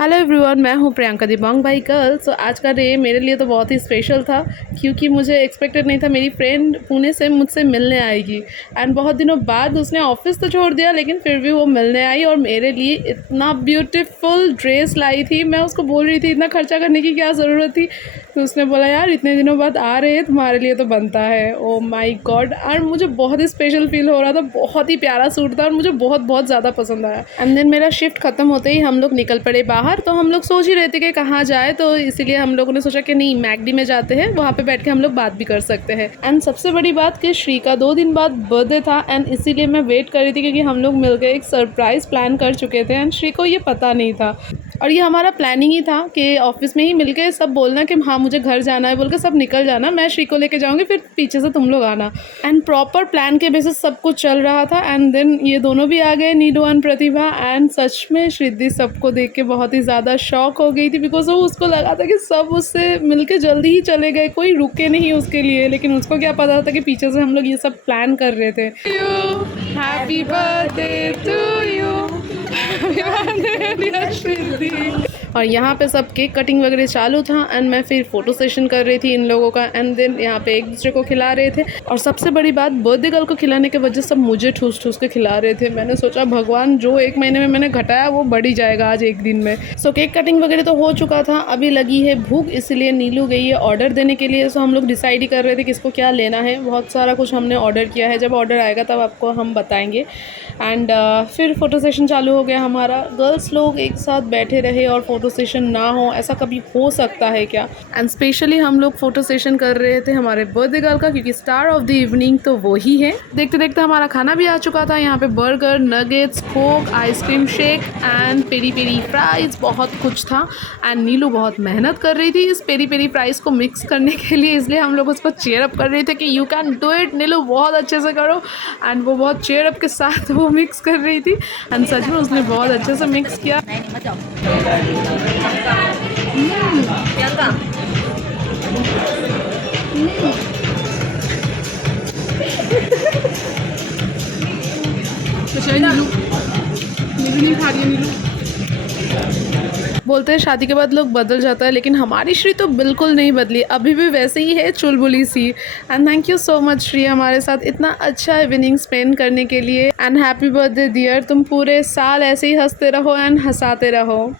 Hello everyone, मैं हूँ प्रियंका दिबांग भाई गर्ल। सो आज का डे मेरे लिए तो बहुत ही स्पेशल था क्योंकि मुझे एक्सपेक्टेड नहीं था मेरी फ्रेंड पुणे से मुझसे मिलने आएगी। एंड बहुत दिनों बाद उसने ऑफिस तो छोड़ दिया लेकिन फिर भी वो मिलने आई और मेरे लिए इतना ब्यूटीफुल ड्रेस लाई थी। मैं उसको बोल रही थी इतना खर्चा करने की क्या ज़रूरत थी, तो उसने बोला यार इतने दिनों बाद आ रहे हैं तुम्हारे लिए तो बनता है। ओ माई गॉड, और मुझे बहुत ही स्पेशल फील हो रहा था। बहुत ही प्यारा सूट था और मुझे बहुत बहुत ज़्यादा पसंद आया। एंड देन मेरा शिफ्ट ख़त्म होते ही हम लोग निकल पड़े बाहर। तो हम लोग सोच ही रहे थे कि कहाँ जाए, तो इसीलिए हम लोगों ने सोचा कि नहीं मैकडी में जाते हैं, वहाँ पे बैठ के हम लोग बात भी कर सकते हैं। एंड सबसे बड़ी बात कि श्री का 2 दिन बाद बर्थडे था एंड इसीलिए मैं वेट कर रही थी क्योंकि हम लोग मिलकर एक सरप्राइज़ प्लान कर चुके थे एंड श्री को ये पता नहीं था। और ये हमारा प्लानिंग ही था कि ऑफिस में ही मिलके सब बोलना कि हाँ मुझे घर जाना है बोल के सब निकल जाना, मैं श्री को लेके जाऊँगी, फिर पीछे से तुम लोग आना। एंड प्रॉपर प्लान के बेसिस सब कुछ चल रहा था। एंड देन ये दोनों भी आ गए, नीलू एंड प्रतिभा। एंड सच में श्रीधि सबको देख के बहुत ही ज़्यादा शॉक हो गई थी बिकॉज वो उसको लगा था कि सब उससे मिलके जल्दी ही चले गए, कोई रुके नहीं उसके लिए। लेकिन उसको क्या पता था कि पीछे से हम लोग ये सब प्लान कर रहे थे। हैप्पी बर्थडे टू यू, और यहाँ पे सब केक कटिंग वगैरह चालू था एंड मैं फिर फोटो सेशन कर रही थी इन लोगों का। एंड देन यहाँ पे एक दूसरे को खिला रहे थे और सबसे बड़ी बात बर्थडे गर्ल को खिलाने के वजह सब मुझे ठूस ठूस के खिला रहे थे। मैंने सोचा भगवान जो 1 महीने में मैंने घटाया वो बढ़ी जाएगा आज 1 दिन में। सो केक कटिंग वगैरह तो हो चुका था, अभी लगी है भूख, इसलिए नीलू गई है ऑर्डर देने के लिए। सो हम लोग डिसाइड ही कर रहे थे किसको क्या लेना है। बहुत सारा कुछ हमने ऑर्डर किया है, जब ऑर्डर आएगा तब आपको हम बताएंगे। एंड फिर फ़ोटो सेशन चालू हो गया हमारा। गर्ल्स लोग एक साथ बैठे रहे और फ़ोटो सेशन ना हो, ऐसा कभी हो सकता है क्या। एंड स्पेशली हम लोग फ़ोटो सेशन कर रहे थे हमारे बर्थडे गर्ल का क्योंकि स्टार ऑफ द इवनिंग तो वो ही है। देखते देखते हमारा खाना भी आ चुका था। यहाँ पे burger, nuggets, Coke, ice cream shake and peri peri fries, बहुत कुछ था। एंड नीलू बहुत मेहनत कर रही थी इस पेरी पेरी फ्राइज़ को मिक्स करने के लिए, इसलिए हम लोग उसको चेयर अप कर रहे थे कि यू कैन डू इट नीलू, बहुत अच्छे से करो। एंड वो बहुत चेयर अप के साथ वो मिक्स कर रही थी एंड सच में उसने बहुत अच्छे से मिक्स किया। नहीं खा रही है नीलू। बोलते हैं शादी के बाद लोग बदल जाता है, लेकिन हमारी श्री तो बिल्कुल नहीं बदली, अभी भी वैसे ही है, चुलबुली सी। And thank you so much Shri हमारे साथ इतना अच्छा इवनिंग स्पेंड करने के लिए। एंड हैप्पी बर्थडे डियर, तुम पूरे साल ऐसे ही हंसते रहो एंड हंसाते रहो।